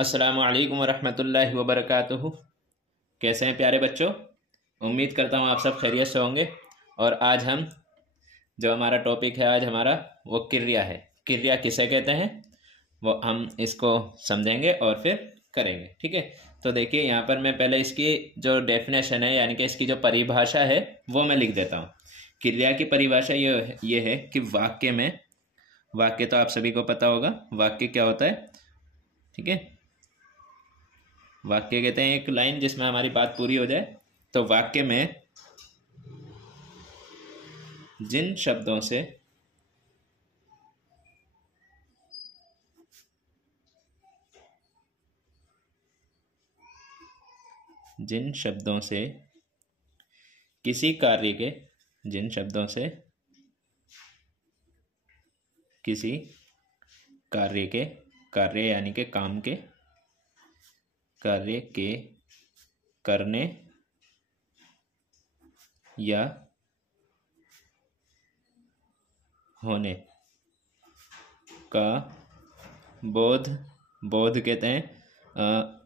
अस्सलामुअलैकुम वरहमतुल्लाहि वबरकातुहू। कैसे हैं प्यारे बच्चों? उम्मीद करता हूँ आप सब खैरियत से होंगे। और आज हम जो हमारा टॉपिक है आज हमारा वो क्रिया है। क्रिया किसे कहते हैं वो हम इसको समझेंगे और फिर करेंगे। ठीक है, तो देखिए यहाँ पर मैं पहले इसकी जो डेफिनेशन है यानी कि इसकी जो परिभाषा है वो मैं लिख देता हूँ। क्रिया की परिभाषा ये है कि वाक्य में, वाक्य तो आप सभी को पता होगा वाक्य क्या होता है। ठीक है, वाक्य कहते हैं एक लाइन जिसमें हमारी बात पूरी हो जाए। तो वाक्य में जिन शब्दों से किसी कार्य के, जिन शब्दों से किसी कार्य के, कार्य यानी के काम के, कार्य के करने या होने का बोध, बोध कहते हैं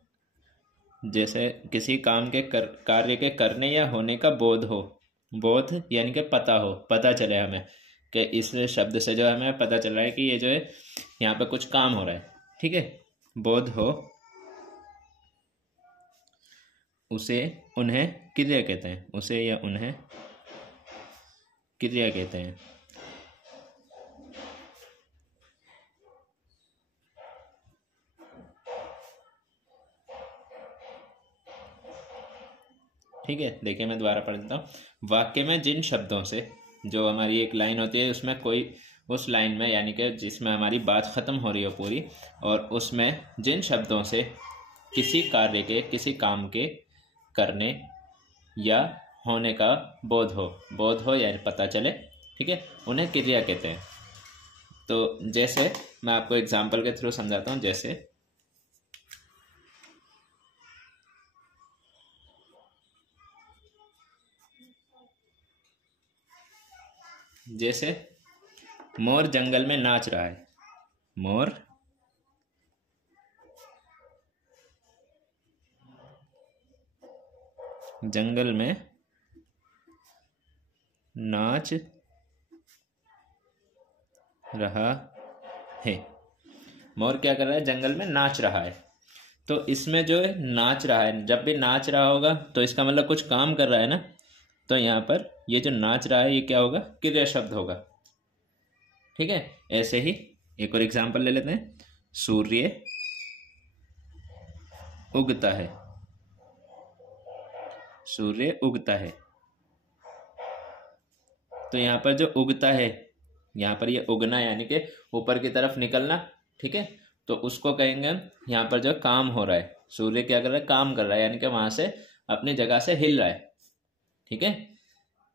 जैसे किसी काम के कार्य के करने या होने का बोध हो। बोध यानी कि पता हो, पता चले हमें कि इस शब्द से जो हमें पता चल रहा है कि ये जो है यहाँ पे कुछ काम हो रहा है। ठीक है, बोध हो, उसे उन्हें क्रिया कहते हैं, उसे या उन्हें क्रिया कहते हैं। ठीक है, देखिए मैं दोबारा पढ़ देता हूँ। वाक्य में जिन शब्दों से, जो हमारी एक लाइन होती है उसमें कोई, उस लाइन में यानी कि जिसमें हमारी बात ख़त्म हो रही हो पूरी, और उसमें जिन शब्दों से किसी कार्य के, किसी काम के करने या होने का बोध हो, बोध हो यानी पता चले, ठीक है, उन्हें क्रिया कहते हैं। तो जैसे मैं आपको एग्जाम्पल के थ्रू समझाता हूँ। जैसे मोर जंगल में नाच रहा है। मोर जंगल में नाच रहा है। मोर क्या कर रहा है? जंगल में नाच रहा है। तो इसमें जो है नाच रहा है, जब भी नाच रहा होगा तो इसका मतलब कुछ काम कर रहा है ना। तो यहाँ पर ये जो नाच रहा है ये क्या होगा? क्रिया शब्द होगा। ठीक है, ऐसे ही एक और एग्जांपल ले लेते हैं। सूर्य उगता है। सूर्य उगता है, तो यहाँ पर जो उगता है, यहाँ पर ये उगना यानी कि ऊपर की तरफ निकलना। ठीक है, तो उसको कहेंगे हम, यहाँ पर जो काम हो रहा है, सूर्य क्या कर रहा है? काम कर रहा है, यानी कि वहां से अपनी जगह से हिल रहा है। ठीक है,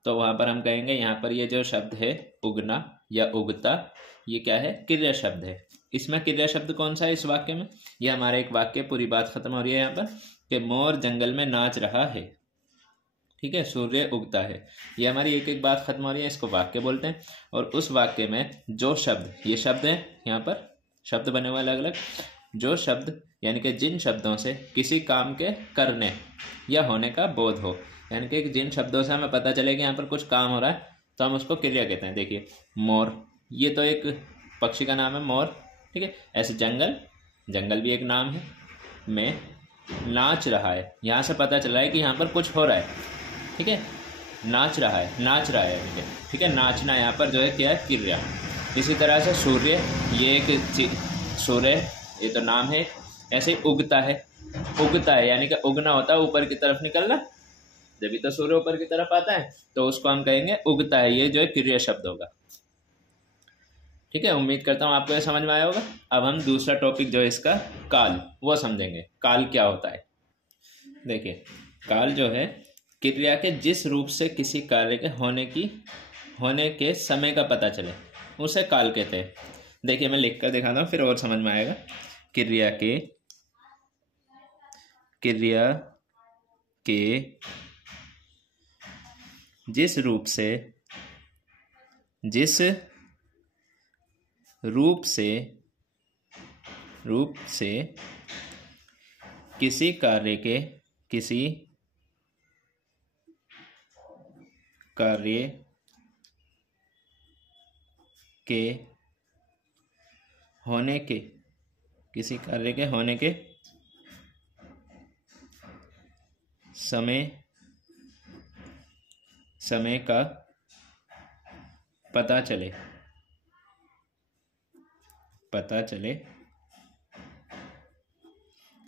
तो वहां पर हम कहेंगे यहाँ पर ये जो शब्द है उगना या उगता, ये क्या है? क्रिया शब्द है। इसमें क्रिया शब्द कौन सा है इस वाक्य में? ये हमारा एक वाक्य, पूरी बात खत्म हो रही है यहाँ पर कि मोर जंगल में नाच रहा है। ठीक है, सूर्य उगता है, ये हमारी एक एक बात खत्म हो रही है, इसको वाक्य बोलते हैं। और उस वाक्य में जो शब्द, ये शब्द है, यहाँ पर शब्द बने हुए अलग अलग, जो शब्द यानी कि जिन शब्दों से किसी काम के करने या होने का बोध हो, यानी कि जिन शब्दों से हमें पता चले कि यहाँ पर कुछ काम हो रहा है, तो हम उसको क्रिया कहते हैं। देखिए मोर, ये तो एक पक्षी का नाम है मोर। ठीक है, ऐसे जंगल, जंगल भी एक नाम है। में नाच रहा है, यहाँ से पता चल रहा है कि यहाँ पर कुछ हो रहा है। ठीक है, नाच रहा है, नाच रहा है। ठीक है, नाचना यहाँ पर जो है क्या है? क्रिया। इसी तरह से सूर्य, ये एक सूर्य, ये तो नाम है। ऐसे ही उगता है, उगता है यानी कि उगना होता है, ऊपर की तरफ निकलना। जब भी तो सूर्य ऊपर की तरफ आता है तो उसको हम कहेंगे उगता है, ये जो है क्रिया शब्द होगा। ठीक है, उम्मीद करता हूँ आपको ये समझ में आया होगा। अब हम दूसरा टॉपिक जो है इसका काल, वो समझेंगे। काल क्या होता है? देखिए काल जो है क्रिया के जिस रूप से किसी कार्य के होने के समय का पता चले, उसे काल कहते हैं। देखिए मैं लिख कर दिखाता हूँ, फिर और समझ में आएगा। क्रिया के जिस रूप से किसी कार्य के होने के समय का पता चले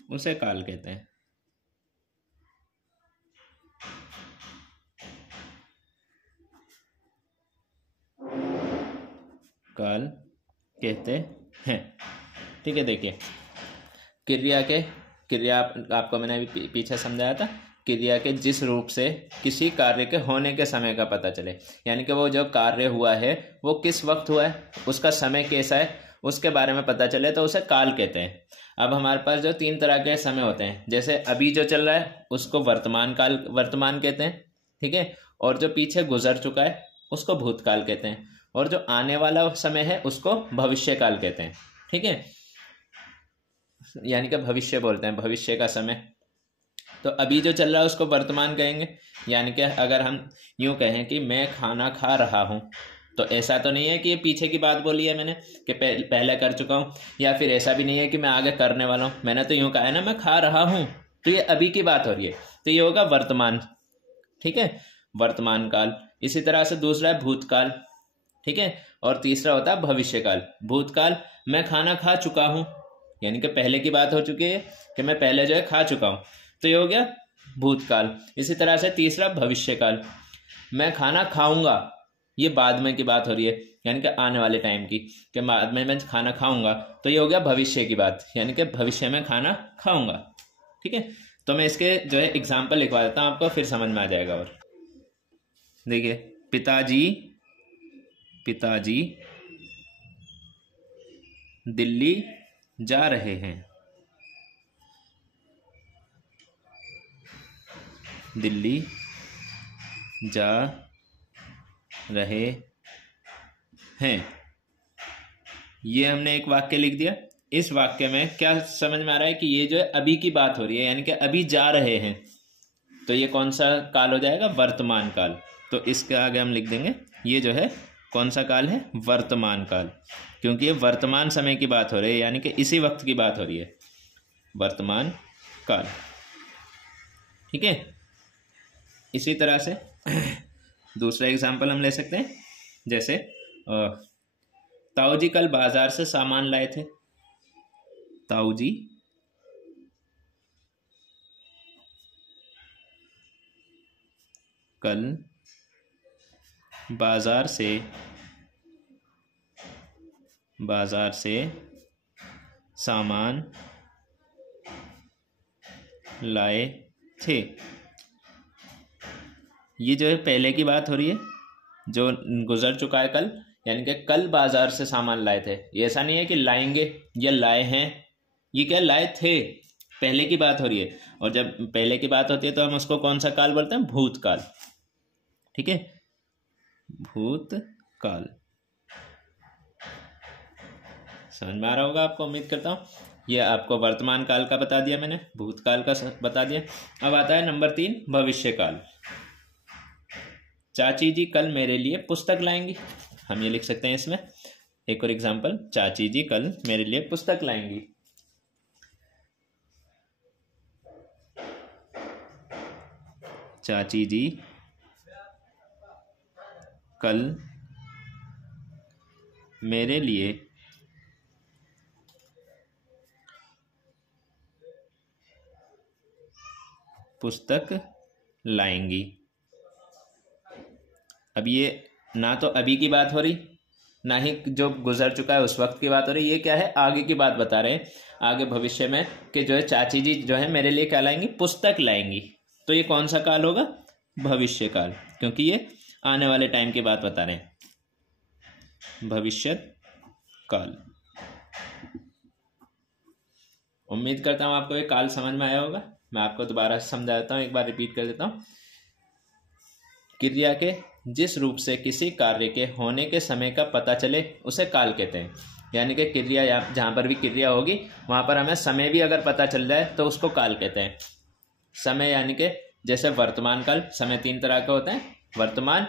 उसे काल कहते हैं। काल कहते हैं। ठीक है, देखिए क्रिया आपको मैंने अभी पीछे समझाया था। क्रिया के जिस रूप से किसी कार्य के होने के समय का पता चले, यानी कि वो जो कार्य हुआ है वो किस वक्त हुआ है, उसका समय कैसा है, उसके बारे में पता चले तो उसे काल कहते हैं। अब हमारे पास जो 3 तरह के समय होते हैं, जैसे अभी जो चल रहा है उसको वर्तमान कहते हैं। ठीक है, और जो पीछे गुजर चुका है उसको भूतकाल कहते हैं, और जो आने वाला समय है उसको भविष्य काल कहते हैं। ठीक है, यानी कि भविष्य बोलते हैं, भविष्य का समय। तो अभी जो चल रहा है उसको वर्तमान कहेंगे। यानी कि अगर हम यूं कहें कि मैं खाना खा रहा हूं, तो ऐसा तो नहीं है कि ये पीछे की बात बोली है मैंने कि पहले कर चुका हूं, या फिर ऐसा भी नहीं है कि मैं आगे करने वाला हूं। मैंने तो यूं कहा है ना, मैं खा रहा हूं, तो ये अभी की बात हो रही है, तो ये होगा वर्तमान। ठीक है, वर्तमान काल। इसी तरह से दूसरा है भूतकाल। ठीक है, और तीसरा होता है भविष्य काल। भूतकाल, मैं खाना खा चुका हूं, यानी कि पहले की बात हो चुकी है कि मैं पहले जो है खा चुका हूं, तो ये हो गया भूतकाल। इसी तरह से तीसरा भविष्य काल, मैं खाना खाऊंगा, ये बाद में की बात हो रही है, यानी कि आने वाले टाइम की, कि बाद में मैं खाना खाऊंगा, तो ये हो गया भविष्य की बात, यानी कि भविष्य में खाना खाऊंगा। ठीक है, तो मैं इसके जो है एग्जाम्पल लिखवा देता हूं आपको, फिर समझ में आ जाएगा। और देखिए, पिताजी दिल्ली जा रहे हैं। दिल्ली जा रहे हैं, ये हमने एक वाक्य लिख दिया। इस वाक्य में क्या समझ में आ रहा है कि ये जो है अभी की बात हो रही है, यानी कि अभी जा रहे हैं, तो ये कौन सा काल हो जाएगा, वर्तमान काल। तो इसके आगे हम लिख देंगे, ये जो है कौन सा काल है, वर्तमान काल, क्योंकि ये वर्तमान समय की बात हो रही है, यानी कि इसी वक्त की बात हो रही है, वर्तमान काल। ठीक है, इसी तरह से दूसरा एग्जाम्पल हम ले सकते हैं, जैसे ताऊ जी कल बाजार से सामान लाए थे। ताऊ जी कल बाजार से सामान लाए थे। ये जो है पहले की बात हो रही है, जो गुजर चुका है कल, यानी कि कल बाजार से सामान लाए थे। ये ऐसा नहीं है कि लाएंगे या लाए हैं, ये क्या लाए थे, पहले की बात हो रही है। और जब पहले की बात होती है तो हम उसको कौन सा काल बोलते हैं, भूतकाल। ठीक है, भूतकाल। समझ में आ रहा होगा आपको, उम्मीद करता हूँ। ये आपको वर्तमान काल का बता दिया मैंने, भूतकाल का बता दिया। अब आता है नंबर 3, भविष्य काल। चाची जी कल मेरे लिए पुस्तक लाएंगी। हम ये लिख सकते हैं इसमें एक और एग्जाम्पल, चाची जी कल मेरे लिए पुस्तक लाएंगी। चाची जी कल मेरे लिए पुस्तक लाएंगी। अब ये ना तो अभी की बात हो रही, ना ही जो गुजर चुका है उस वक्त की बात हो रही, ये क्या है, आगे की बात बता रहे हैं, आगे भविष्य में, कि जो है चाची जी जो है मेरे लिए क्या लाएंगी, पुस्तक लाएंगी। तो ये कौन सा काल होगा, भविष्य काल, क्योंकि ये आने वाले टाइम की बात बता रहे हैं, भविष्य काल। उम्मीद करता हूं आपको ये काल समझ में आया होगा। मैं आपको दोबारा समझा देता हूं, एक बार रिपीट कर देता हूं। क्रिया के जिस रूप से किसी कार्य के होने के समय का पता चले उसे काल कहते हैं। यानी कि क्रिया या जहाँ पर भी क्रिया होगी वहाँ पर हमें समय भी अगर पता चल जाए तो उसको काल कहते हैं। समय यानी कि जैसे वर्तमान काल, समय 3 तरह के होते हैं, वर्तमान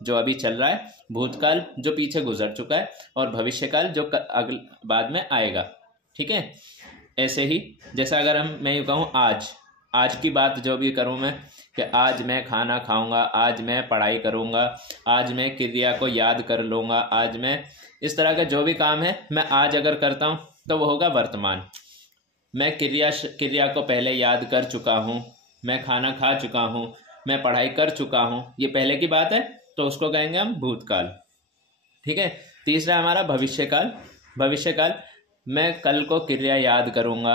जो अभी चल रहा है, भूतकाल जो पीछे गुजर चुका है, और भविष्यकाल जो बाद में आएगा। ठीक है, ऐसे ही जैसे अगर मैं यूँ कहूँ आज की बात जो भी करूँ मैं, कि आज मैं खाना खाऊंगा, आज मैं पढ़ाई करूंगा, आज मैं क्रिया को याद कर लूँगा, आज मैं इस तरह का जो भी काम है मैं आज अगर करता हूँ तो वो होगा वर्तमान। मैं क्रिया को पहले याद कर चुका हूँ, मैं खाना खा चुका हूँ, मैं पढ़ाई कर चुका हूँ, ये पहले की बात है तो उसको कहेंगे हम भूतकाल। ठीक है, तीसरा हमारा भविष्यकाल, मैं कल को क्रिया याद करूँगा,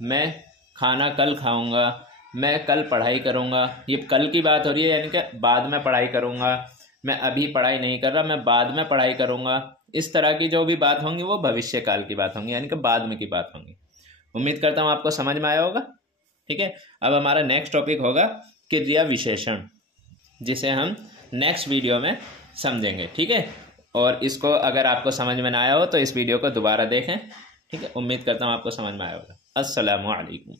मैं खाना कल खाऊंगा, मैं कल पढ़ाई करूंगा, ये कल की बात हो रही है, यानी कि बाद में पढ़ाई करूंगा, मैं अभी पढ़ाई नहीं कर रहा, मैं बाद में पढ़ाई करूंगा। इस तरह की जो भी बात होंगी वो भविष्यकाल की बात होंगी, यानी कि बाद में की बात होंगी। उम्मीद करता हूँ आपको समझ में आया होगा। ठीक है, अब हमारा नेक्स्ट टॉपिक होगा क्रिया विशेषण, जिसे हम नेक्स्ट वीडियो में समझेंगे। ठीक है, और इसको अगर आपको समझ में ना आया हो तो इस वीडियो को दोबारा देखें। ठीक है, उम्मीद करता हूँ आपको समझ में आया होगा। अस्सलामु अलैकुम।